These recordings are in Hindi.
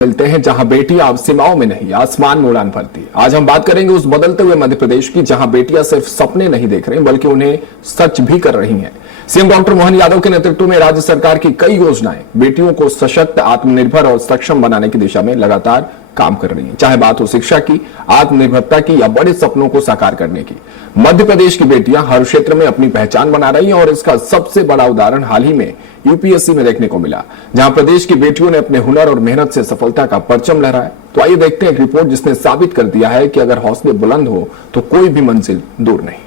मिलते हैं जहां बेटियां अब सीमाओं में नहीं आसमान में उड़ान भरती। आज हम बात करेंगे उस बदलते हुए मध्य प्रदेश की जहां बेटियां सिर्फ सपने नहीं देख रही बल्कि उन्हें सच भी कर रही हैं। सीएम डॉक्टर मोहन यादव के नेतृत्व में राज्य सरकार की कई योजनाएं बेटियों को सशक्त, आत्मनिर्भर और सक्षम बनाने की दिशा में लगातार काम कर रही है। चाहे बात हो शिक्षा की, आत्मनिर्भरता की या बड़े सपनों को साकार करने की, मध्य प्रदेश की बेटियां हर क्षेत्र में अपनी पहचान बना रही हैं और इसका सबसे बड़ा उदाहरण हाल ही में यूपीएससी में देखने को मिला, जहां प्रदेश की बेटियों ने अपने हुनर और मेहनत से सफलता का परचम लहराया। तो आइए देखते हैं एक रिपोर्ट जिसने साबित कर दिया है कि अगर हौसले बुलंद हो तो कोई भी मंजिल दूर नहीं।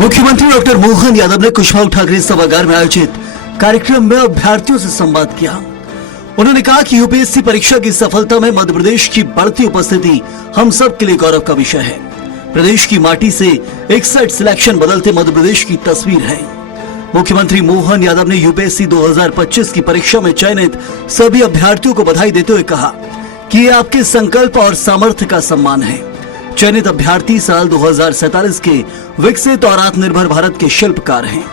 मुख्यमंत्री डॉक्टर मोहन यादव ने कुशवाहा ठाकरे सभागार में आयोजित कार्यक्रम में अभ्यर्थियों से संवाद किया। उन्होंने कहा कि यूपीएससी परीक्षा की सफलता में मध्य प्रदेश की बढ़ती उपस्थिति हम सब के लिए गौरव का विषय है। प्रदेश की माटी से 61 सिलेक्शन बदलते मध्य प्रदेश की तस्वीर है। मुख्यमंत्री मोहन यादव ने यूपीएससी 2025 की परीक्षा में चयनित सभी अभ्यर्थियों को बधाई देते हुए कहा कि ये आपके संकल्प और सामर्थ्य का सम्मान है। चयनित अभ्यर्थी साल 2047 के विकसित और आत्मनिर्भर भारत के शिल्पकार हैं।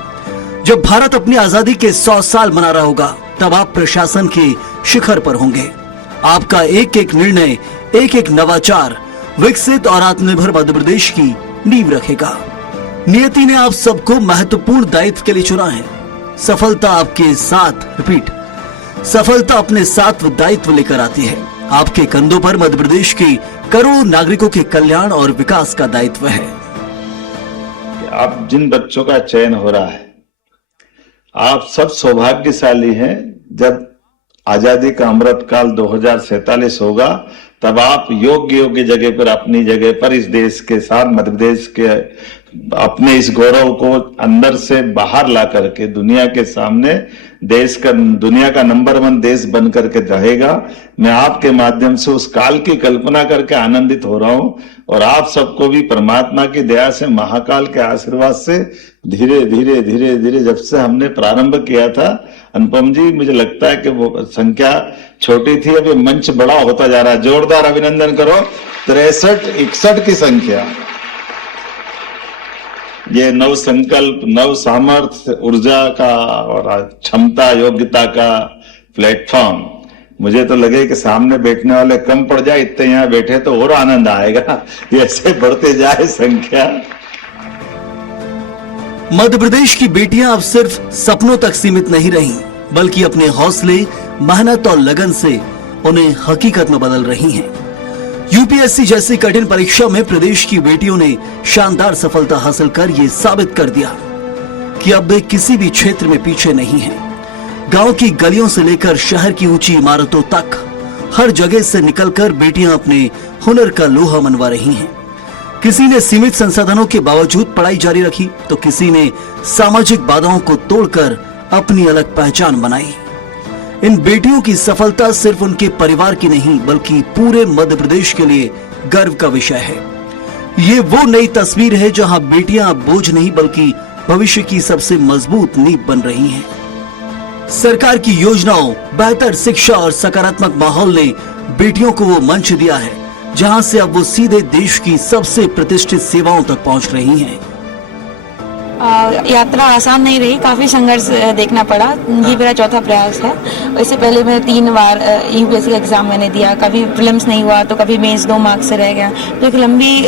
जब भारत अपनी आजादी के 100 साल मना रहा होगा तब आप प्रशासन के शिखर पर होंगे। आपका एक एक निर्णय, एक एक नवाचार विकसित और आत्मनिर्भर मध्य प्रदेश की नींव रखेगा। नियति ने आप सबको महत्वपूर्ण दायित्व के लिए चुना है। सफलता आपके साथ सफलता अपने साथ दायित्व लेकर आती है। आपके कंधों पर मध्य प्रदेश के करोड़ों नागरिकों के कल्याण और विकास का दायित्व है। आप जिन बच्चों का चयन हो रहा है, आप सब सौभाग्यशाली हैं। जब आजादी का अमृतकाल 2047 होगा तब आप योग्य जगह पर, अपनी जगह पर इस देश के साथ, मध्य प्रदेश के अपने इस गौरव को अंदर से बाहर ला करके दुनिया के सामने दुनिया का नंबर 1 देश बन करके रहेगा। मैं आपके माध्यम से उस काल की कल्पना करके आनंदित हो रहा हूं और आप सबको भी परमात्मा की दया से, महाकाल के आशीर्वाद से धीरे धीरे जब से हमने प्रारंभ किया था, अनुपम जी, मुझे लगता है कि वो संख्या छोटी थी, अब ये मंच बड़ा होता जा रहा है। जोरदार अभिनंदन करो। 63-61 की संख्या। ये नव संकल्प, नव सामर्थ्य, ऊर्जा का और क्षमता, योग्यता का प्लेटफॉर्म। मुझे तो लगे कि सामने बैठने वाले कम पड़ जाए, इतने यहां बैठे तो और आनंद आएगा। ये ऐसे बढ़ते जाए संख्या। मध्य प्रदेश की बेटियां अब सिर्फ सपनों तक सीमित नहीं रही बल्कि अपने हौसले, मेहनत और लगन से उन्हें हकीकत में बदल रही हैं। यूपीएससी जैसी कठिन परीक्षा में प्रदेश की बेटियों ने शानदार सफलता हासिल कर ये साबित कर दिया कि अब वे किसी भी क्षेत्र में पीछे नहीं हैं। गांव की गलियों से लेकर शहर की ऊंची इमारतों तक हर जगह से निकलकर बेटियां अपने हुनर का लोहा मनवा रही हैं। किसी ने सीमित संसाधनों के बावजूद पढ़ाई जारी रखी तो किसी ने सामाजिक बाधाओं को तोड़कर अपनी अलग पहचान बनाई। इन बेटियों की सफलता सिर्फ उनके परिवार की नहीं बल्कि पूरे मध्य प्रदेश के लिए गर्व का विषय है। ये वो नई तस्वीर है जहां बेटियां बोझ नहीं बल्कि भविष्य की सबसे मजबूत नींव बन रही हैं। सरकार की योजनाओं, बेहतर शिक्षा और सकारात्मक माहौल ने बेटियों को वो मंच दिया है जहां से अब वो सीधे देश की सबसे प्रतिष्ठित सेवाओं तक पहुंच रही हैं। यात्रा आसान नहीं रही, काफ़ी संघर्ष देखना पड़ा। ये मेरा चौथा प्रयास है। इससे पहले मैं 3 बार यूपीएससी का एग्ज़ाम मैंने दिया, कभी प्रीलिम्स नहीं हुआ तो कभी मेंस 2 मार्क्स से रह गया। तो एक लंबी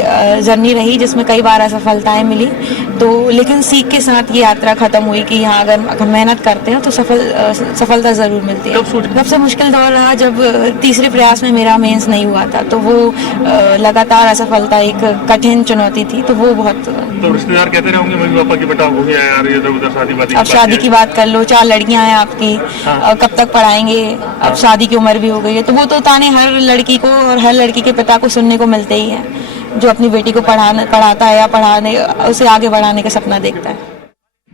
जर्नी रही जिसमें कई बार असफलताएं मिली। तो लेकिन सीख के साथ ये यात्रा खत्म हुई कि यहाँ अगर मेहनत करते हैं तो सफलता ज़रूर मिलती है। सबसे मुश्किल दौर रहा जब तीसरे प्रयास में मेरा मेंस नहीं हुआ था, तो वो लगातार असफलता एक कठिन चुनौती थी। तो वो बहुत, तो रिश्तेदार कहते रहे होंगे मम्मी पापा की बेटा हो गया यार, इधर उधर अब शादी की बात कर लो, 4 लड़कियां हैं आपकी, कब तक पढ़ाएंगे, अब शादी की उम्र भी हो गई है। तो वो तो ताने हर लड़की को और हर लड़की के पिता को सुनने को मिलते ही है जो अपनी बेटी को पढ़ाता है या पढ़ाने, उसे आगे बढ़ाने का सपना देखता है।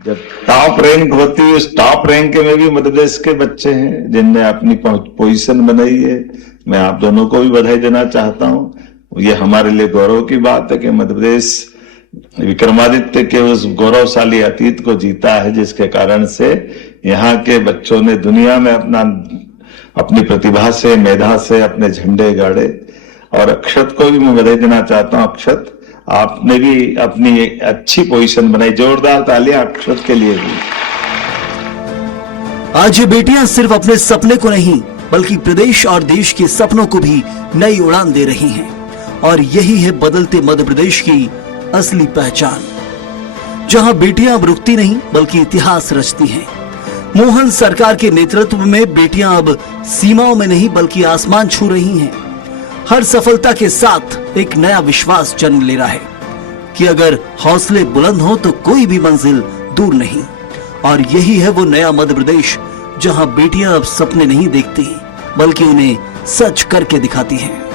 जब टॉप रैंक होती है, उस टॉप रैंक में भी मध्य प्रदेश के बच्चे हैं जिनने अपनी पोजीशन बनाई है। मैं आप दोनों को भी बधाई देना चाहता हूं। ये हमारे लिए गौरव की बात है कि मध्य प्रदेश विक्रमादित्य के उस गौरवशाली अतीत को जीता है, जिसके कारण से यहाँ के बच्चों ने दुनिया में अपनी प्रतिभा से, मेधा से अपने झंडे गाड़े। और अक्षत को भी मैं बधाई देना चाहता हूं। अक्षत, आपने भी अपनी अच्छी पोजीशन बनाई। जोरदार तालियां आप खुद के लिए भी। आज ये बेटियां सिर्फ अपने सपने को नहीं बल्कि प्रदेश और देश के सपनों को भी नई उड़ान दे रही हैं। और यही है बदलते मध्य प्रदेश की असली पहचान, जहां बेटियां अब रुकती नहीं बल्कि इतिहास रचती हैं। मोहन सरकार के नेतृत्व में बेटियां अब सीमाओं में नहीं बल्कि आसमान छू रही हैं। हर सफलता के साथ एक नया विश्वास जन्म ले रहा है कि अगर हौसले बुलंद हो तो कोई भी मंजिल दूर नहीं। और यही है वो नया मध्य प्रदेश जहां बेटियां अब सपने नहीं देखती बल्कि उन्हें सच करके दिखाती हैं।